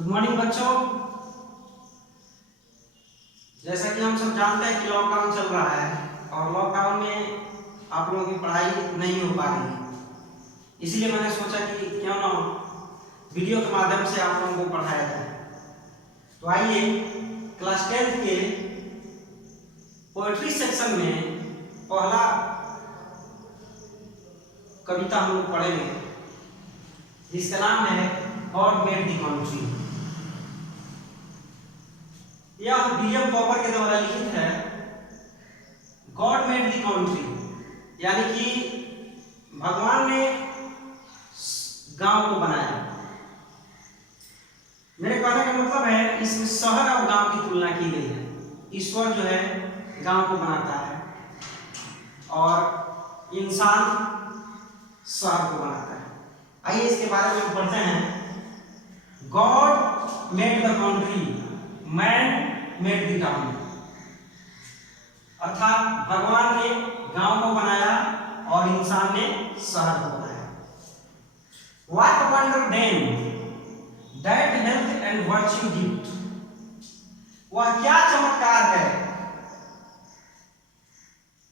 Good morning बच्चों। जैसा कि हम सब जानते हैं कि लॉकडाउन चल रहा है और लॉकडाउन में आप लोगों की पढ़ाई नहीं हो पा रही है, इसीलिए मैंने सोचा कि क्यों ना वीडियो के माध्यम से आप लोगों को पढ़ाया जाए। तो आइए क्लास 10th के पोएट्री सेक्शन में पहला कविता हम लोग पढ़ेंगे, जिसका नाम है गॉड मेड द कंट्री। यह विलियम कॉपर के द्वारा लिखित है। गॉड मेड द कंट्री यानी कि भगवान ने गांव को बनाया। मेरे कहने का मतलब है इसमें शहर और गांव की तुलना की गई है। ईश्वर जो है गांव को बनाता है और इंसान शहर को बनाता है। आइए इसके बारे में पढ़ते हैं। God made the country, man made the town. अर्थात भगवान ने गांव को बनाया और इंसान ने शहर को बनाया। What a wonder then that health and virtue gift। वह क्या चमत्कार है,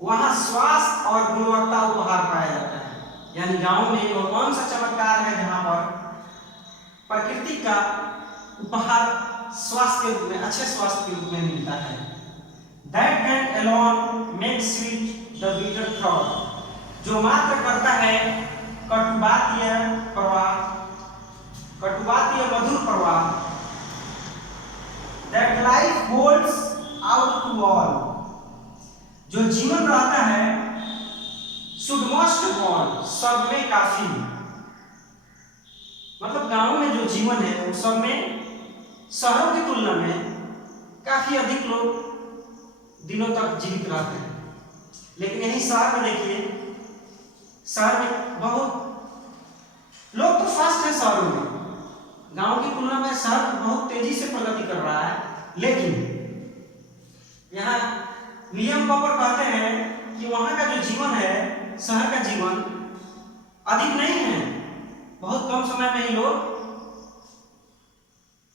वहां स्वास्थ्य और गुणवत्ता उपहार पाया जाता है। यानी गांव में वो कौन सा चमत्कार है जहां पर प्रकृति का उपहार स्वास्थ्य के रूप में, अच्छे स्वास्थ्य के रूप में मिलता है। That can alone make sweet the bitter thought। जो मात्र करता है कटुबातीय प्रवाह, कटुबातीय मधुर प्रवाह। That life holds out to all। जो जीवन रहता है should most all, सब में काफी। मतलब गांव में जो जीवन है वो सब में शहरों की तुलना में काफी अधिक लोग दिनों तक जीवित रहते हैं। लेकिन यही शहर में देखिए, शहर में बहुत लोग तो फास्ट है शहरों में, गांव की तुलना में शहर बहुत तेजी से प्रगति कर रहा है। लेकिन यहाँ विलियम कॉपर कहते हैं कि वहां का जो जीवन है, शहर का जीवन अधिक नहीं है, बहुत कम समय में ही लोग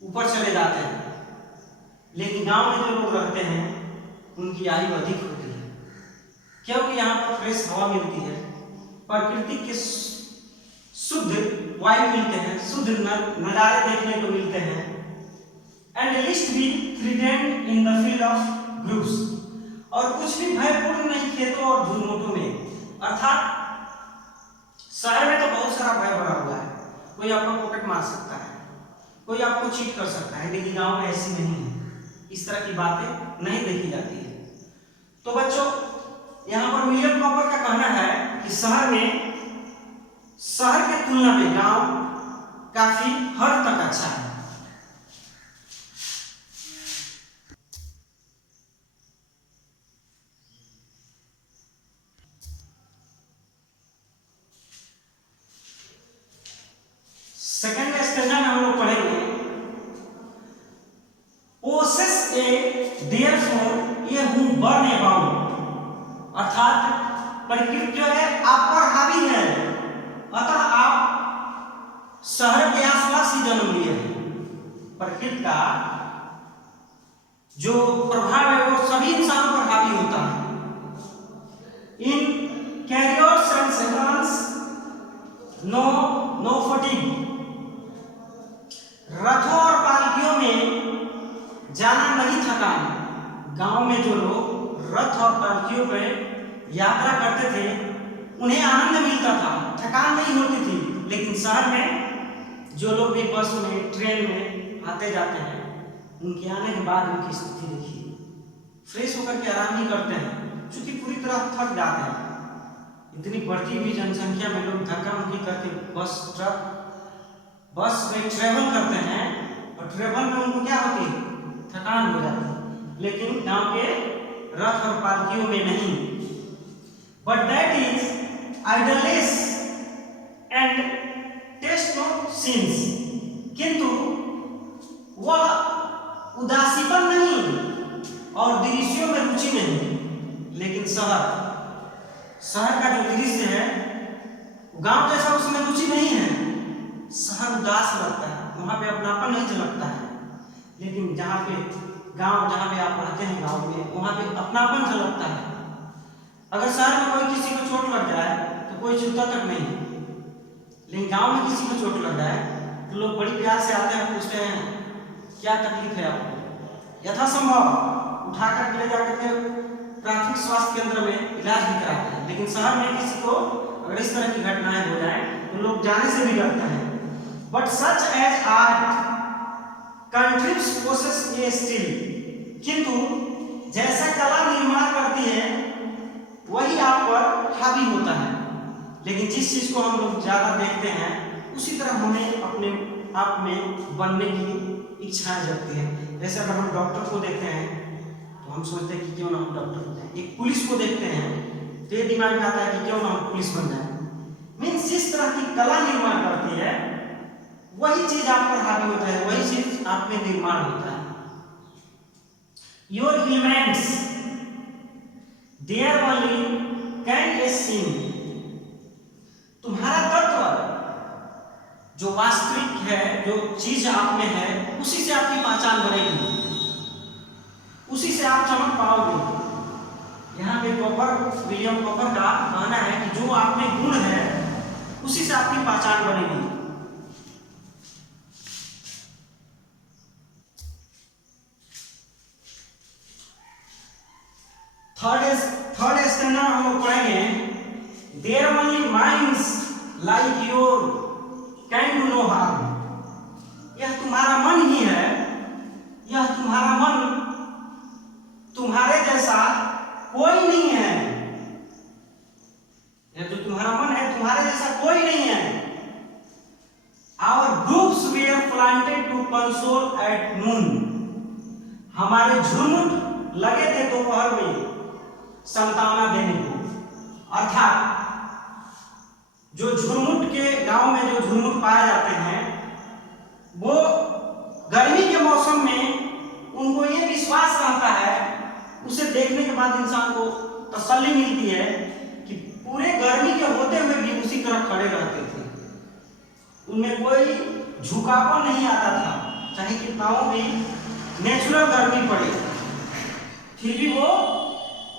ऊपर चले जाते हैं। लेकिन गांव में जो लोग रहते हैं उनकी आयु अधिक होती है, क्योंकि यहाँ पर फ्रेश हवा मिलती है, प्रकृति के शुद्ध वायु मिलते हैं, शुद्ध नजारे देखने को मिलते हैं। एंड लिस्ट भी threatened in the field of groups. और कुछ भी भयपूर्ण नहीं खेतों और झुरमुटों में। अर्थात शहर में तो बहुत सारा भय भरा हुआ है, कोई आपका पॉकेट मार सकता है, कोई आपको चीट कर सकता है, लेकिन गांव में ऐसी नहीं है, इस तरह की बातें नहीं देखी जाती है। तो बच्चों, यहाँ पर विलियम कॉपर का कहना है कि शहर के तुलना में गांव काफी हद तक अच्छा है। सेकंड स्टेंजा में हम लोग पढ़ेंगे पोसेस ए देयरफॉर ये हूं बर्न अबाउट। अर्थात प्रकृति जो है आप पर हावी है, अतः आप शहर के आसपास ही जन्म लिए हैं। प्रकृति का जो प्रभाव है वो सभी इंसानों पर हावी होता है। In carriers and seconds no fatigue. रथों और पालकियों में जाना नहीं थकान। गांव में जो लोग रथ और पालकियों पर यात्रा करते थे उन्हें आनंद मिलता था, थकान नहीं होती थी। लेकिन शहर में जो लोग भी बस में, ट्रेन में आते जाते हैं, उनके आने के बाद उनकी स्थिति देखिए, फ्रेश होकर के आराम ही करते हैं, क्योंकि पूरी तरह थक जाते हैं। इतनी बढ़ती हुई जनसंख्या में लोग धक्का मुक्की करके बस में ट्रेवल करते हैं और ट्रेवल में उनको क्या होती है, थकान हो जाती है। लेकिन गांव के रथ और पालकियों में नहीं। But that is idleness and taste of sins. किंतु वह उदासीपन नहीं और दृश्यों में रुचि नहीं। लेकिन शहर का जो दृश्य है, गांव जैसा उसमें रुचि नहीं है, शहर उदास लगता है, वहाँ पे अपनापन नहीं झलकता है। लेकिन जहाँ पे गांव, जहाँ पे आप रहते हैं गांव में, वहाँ पे अपनापन झलकता है। अगर शहर में कोई किसी को चोट लग जाए तो कोई छूता तक नहीं, लेकिन गांव में किसी को चोट लग जाए तो लोग बड़ी प्यार से आते हैं, पूछते हैं क्या तकलीफ है आपको, यथासंभव उठाकर ले जाकर के प्राथमिक स्वास्थ्य केंद्र में इलाज भी कराते हैं। लेकिन शहर में किसी को अगर इस तरह की घटनाएं हो जाए तो लोग जाने से भी डरते हैं। But such as art contributes possess a still, किंतु जैसा कला निर्माण करती है वही आप पर हावी होता है। लेकिन जिस चीज को हम लोग ज्यादा देखते हैं उसी तरह हमें अपने आप में बनने की इच्छाएं जगती है। जैसे अगर हम डॉक्टर को देखते हैं तो हम सोचते हैं कि क्यों ना हम डॉक्टर बन जाए। एक पुलिस को देखते हैं तो ये दिमाग में आता है कि क्यों ना हम पुलिस बन जाए। मीन्स जिस तरह की कला निर्माण करती है वही चीज आप पर हावी होता है, वही चीज आप में निर्माण होता है। Your elements there only can a scene, तुम्हारा तत्व जो वास्तविक है, जो चीज आप में है, उसी से आपकी पहचान बनेगी, उसी से आप चमक पाओगे। यहाँ पे विलियम कॉपर का कहना है कि जो आप में गुण है उसी से आपकी पहचान बनेगी। थर्ड स्टैंडर्ड हम लोग पढ़ेंगे, there only minds like your can do no harm, यह तुम्हारा मन ही है, यह तुम्हारा मन तुम्हारे जैसा कोई नहीं है, यह जो तुम्हारा मन है तुम्हारे जैसा कोई नहीं है। Our groups were planted to console at noon, हमारे झुरमुट लगे थे दोपहर में सांत्वना देने को। अर्थात जो झुरमुट के गांव में जो झुरमुट पाए जाते हैं वो गर्मी के मौसम में उनको ये विश्वास रहता है, उसे देखने के बाद इंसान को तसल्ली मिलती है कि पूरे गर्मी के होते हुए भी उसी तरह खड़े रहते थे, उनमें कोई झुकाव नहीं आता था, चाहे कितना भी नेचुरल गर्मी पड़े, फिर भी वो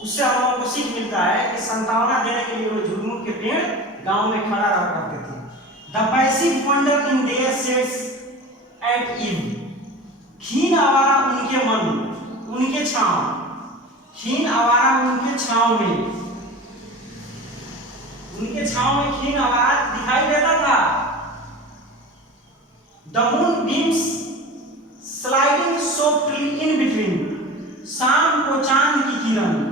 उससे हम लोगों को सीख मिलता है कि सांत्वना देने के लिए वो झुरमुट के पेड़ गांव में खड़ा रहा करते थे। The passive wonder in their shades at eve, खीन आवारा उनके मन, उनके छांव, खीन आवारा उनके छांव में, उनके छांव में खीन आवारा दिखाई देता था। The moon beams sliding softly in between, शाम को चांद की किरण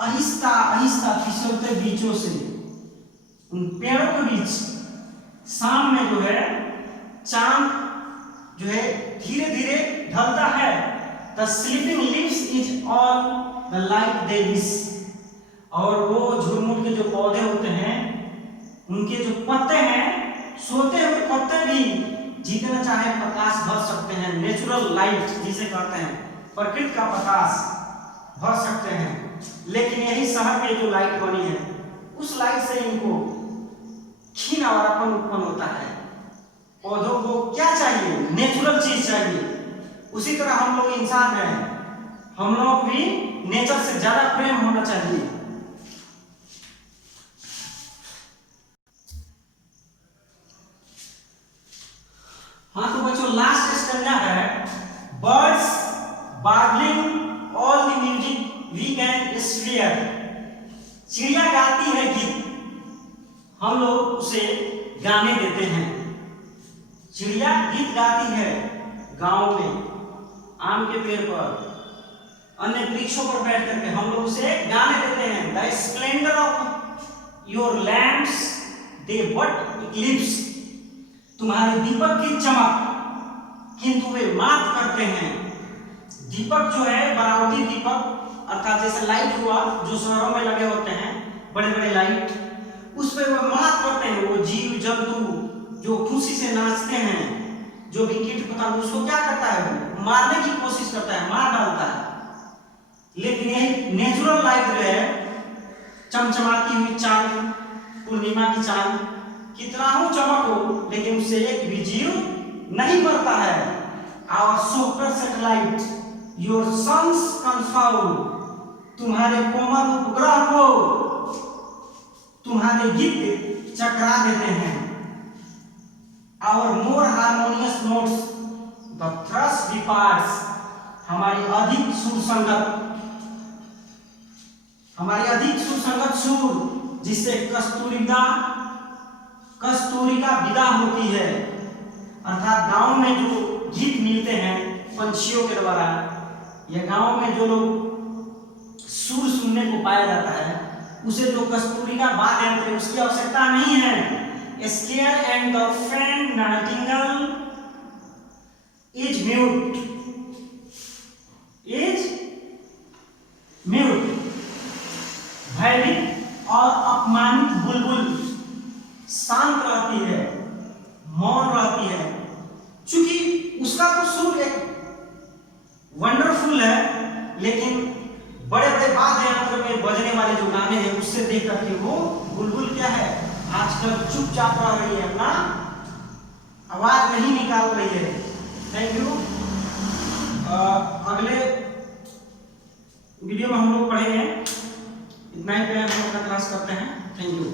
आहिस्ता आहिस्ता फिसलते बीचों से, उन पेड़ों के बीच शाम में जो है चांद जो है धीरे धीरे ढलता है। The sleeping leaves is all the light they wish, और वो झुरमुट के जो पौधे होते हैं उनके जो पत्ते हैं, सोते हुए पत्ते भी जितना चाहे प्रकाश भर सकते हैं, नेचुरल लाइट जिसे कहते हैं, प्रकृति का प्रकाश भर सकते हैं। लेकिन यही शहर में जो लाइट बनी है उस लाइट से इनको क्षीण आवारापन उत्पन्न होता है। पौधों को क्या चाहिए? नेचुरल चीज चाहिए। उसी तरह हम लोग इंसान हैं, हम लोग भी नेचर से ज्यादा प्रेम होना चाहिए। हाँ तो बच्चों लास्ट स्टैंडा है, birds warbling all the music we can hear, चिड़िया गाती है गीत, हम लोग उसे गाने देते हैं। चिड़िया गीत गाती है गांव में, आम के पेड़ पर, अन्य वृक्षों पर बैठ करके हम लोग उसे गाने देते हैं। The splendour of your lamps they but Eclipse, तुम्हारे दीपक की चमक किंतु वे मात करते हैं। दीपक जो है बनावटी दीपक, अर्थात जैसे लाइट हुआ जो शहरों में लगे होते हैं बड़े बड़े लाइट, उस पर वो मात करते हैं। वो जीव जंतु जो खुशी से नाचते हैं, जो भी कीट पतंग, उसको क्या करता है? वो मारने की कोशिश करता है, मार डालता है। लेकिन यही नेचुरल लाइट जो है, चमचमाती हुई चांद, पूर्णिमा की चांद कितना हो चमक हो, लेकिन उससे एक भी जीव नहीं मरता है। Our super satellite your sons confound, तुम्हारे कोमल उपग्रह को तुम्हारे गीत चकरा देते हैं। Our more harmonious notes the thrush departs, हमारी अधिक सुसंगत सुर जिससे कस्तूरिका विदा होती है। अर्थात गांव में जो गीत मिलते हैं पंछियों के द्वारा, या गांव में जो लोग सुर सुनने को पाया जाता है, उसे जो कस्तूरिका वाद्य यंत्र है उसकी आवश्यकता नहीं है। स्केयर एंड द फेंट नाइटिंगेल इज म्यूट, भयभीत और अपमानित बुलबुल शांत रहती है, मौन रहती है, क्योंकि उसका तो सुर एक वंडरफुल है, लेकिन बड़े बड़े वाद्य यंत्र में बजने वाले जो गाने हैं उससे देख करके वो बुलबुल क्या है, आजकल चुपचाप रह रही है, अपना आवाज नहीं निकाल रही है। Thank you. अगले वीडियो में हम लोग पढ़ेंगे। इतना ही पे हम लोग अपना क्लास करते हैं। Thank you.